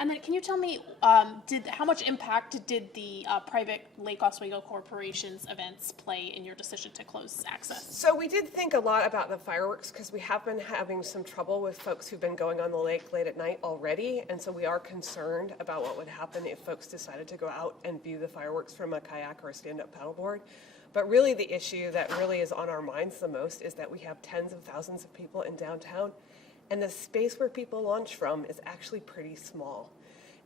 And then can you tell me, how much impact did the private Lake Oswego Corporation's events play in your decision to close access? So we did think a lot about the fireworks because we have been having some trouble with folks who've been going on the lake late at night already. And so we are concerned about what would happen if folks decided to go out and view the fireworks from a kayak or a stand-up paddleboard. But really the issue that really is on our minds the most is that we have tens of thousands of people in downtown. And the space where people launch from is actually pretty small.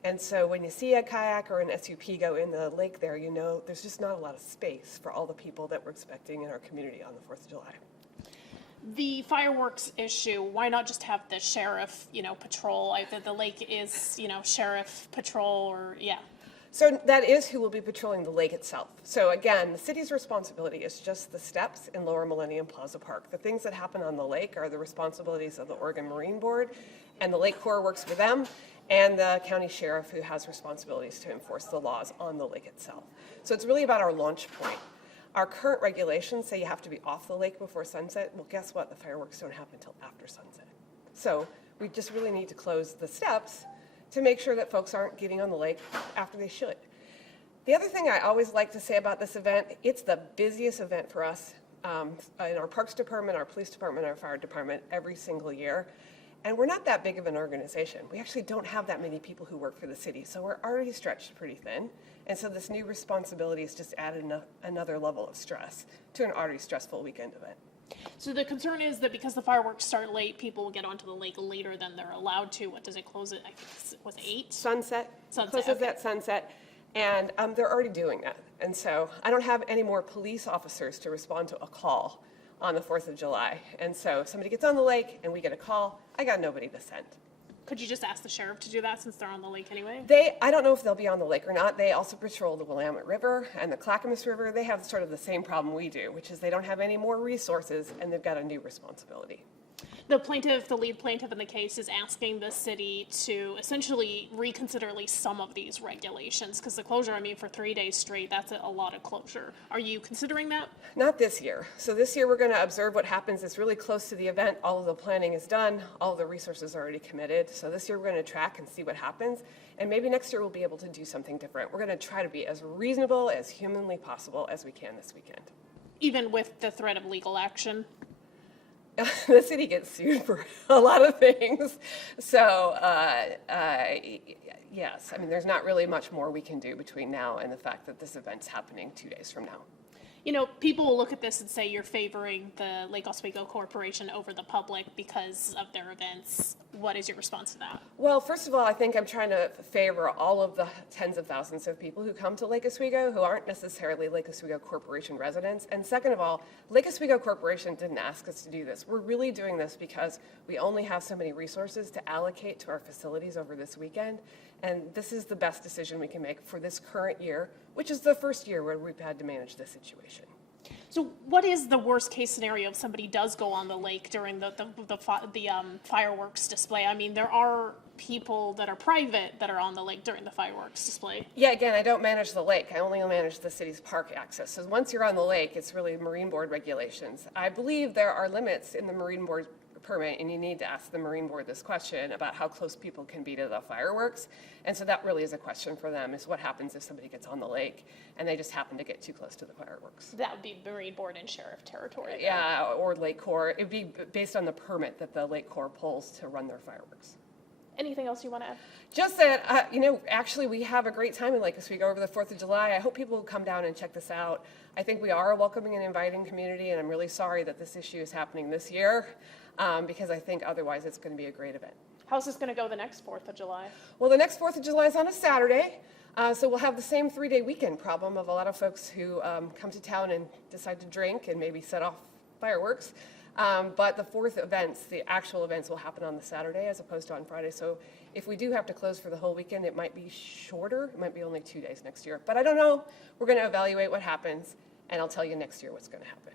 And so when you see a kayak or an SUP go in the lake there, you know there's just not a lot of space for all the people that we're expecting in our community on the 4th of July. The fireworks issue, why not just have the sheriff, patrol? The lake is, sheriff patrol or, yeah. So that is who will be patrolling the lake itself. So again, the city's responsibility is just the steps in Lower Millennium Plaza Park. The things that happen on the lake are the responsibilities of the Oregon Marine Board, and the Lake Corps works for them, and the county sheriff who has responsibilities to enforce the laws on the lake itself. So it's really about our launch point. Our current regulations say you have to be off the lake before sunset. Well, guess what? The fireworks don't happen until after sunset. So we just really need to close the steps to make sure that folks aren't getting on the lake after they should. The other thing I always like to say about this event, it's the busiest event for us in our Parks Department, our Police Department, our Fire Department every single year. And we're not that big of an organization. We actually don't have that many people who work for the city, so we're already stretched pretty thin. And so this new responsibility has just added another level of stress to an already stressful weekend event. So the concern is that because the fireworks start late, people will get onto the lake later than they're allowed to. What does it close at? I think it was 8? Sunset. Closes okay. at sunset. And they're already doing that. And so I don't have any more police officers to respond to a call on the 4th of July. And so if somebody gets on the lake and we get a call, I got nobody to send. Could you just ask the sheriff to do that since they're on the lake anyway? I don't know if they'll be on the lake or not. They also patrol the Willamette River and the Clackamas River. They have sort of the same problem we do, which is they don't have any more resources and they've got a new responsibility. The plaintiff, the lead plaintiff in the case, is asking the city to essentially reconsider at least some of these regulations, because the closure, for 3 days straight, that's a lot of closure. Are you considering that? Not this year. So this year we're going to observe what happens. It's really close to the event. All of the planning is done. All of the resources are already committed. So this year we're going to track and see what happens. And maybe next year we'll be able to do something different. We're going to try to be as reasonable, as humanly possible as we can this weekend. Even with the threat of legal action? The city gets sued for a lot of things. So, yes, there's not really much more we can do between now and the fact that this event's happening 2 days from now. People will look at this and say you're favoring the Lake Oswego Corporation over the public because of their events. What is your response to that? Well, first of all, I think I'm trying to favor all of the tens of thousands of people who come to Lake Oswego who aren't necessarily Lake Oswego Corporation residents. And second of all, Lake Oswego Corporation didn't ask us to do this. We're really doing this because we only have so many resources to allocate to our facilities over this weekend. And this is the best decision we can make for this current year, which is the first year where we've had to manage this situation. So what is the worst case scenario if somebody does go on the lake during the fireworks display? There are people that are private that are on the lake during the fireworks display. Yeah, again, I don't manage the lake. I only manage the city's park access. So once you're on the lake, it's really Marine Board regulations. I believe there are limits in the Marine Board permit, and you need to ask the Marine Board this question about how close people can be to the fireworks. And so that really is a question for them, is what happens if somebody gets on the lake and they just happen to get too close to the fireworks. That would be Marine Board and Sheriff territory. Yeah, or Lake Corps. It would be based on the permit that the Lake Corps pulls to run their fireworks. Anything else you want to add? Just that, actually we have a great time in Lake Oswego over the 4th of July. I hope people will come down and check this out. I think we are a welcoming and inviting community, and I'm really sorry that this issue is happening this year. Because I think otherwise it's going to be a great event. How's this going to go the next 4th of July? Well, the next 4th of July is on a Saturday, so we'll have the same 3-day weekend problem of a lot of folks who come to town and decide to drink and maybe set off fireworks. But the 4th events, the actual events, will happen on the Saturday as opposed to on Friday. So if we do have to close for the whole weekend, it might be shorter. It might be only 2 days next year. But I don't know. We're going to evaluate what happens, and I'll tell you next year what's going to happen.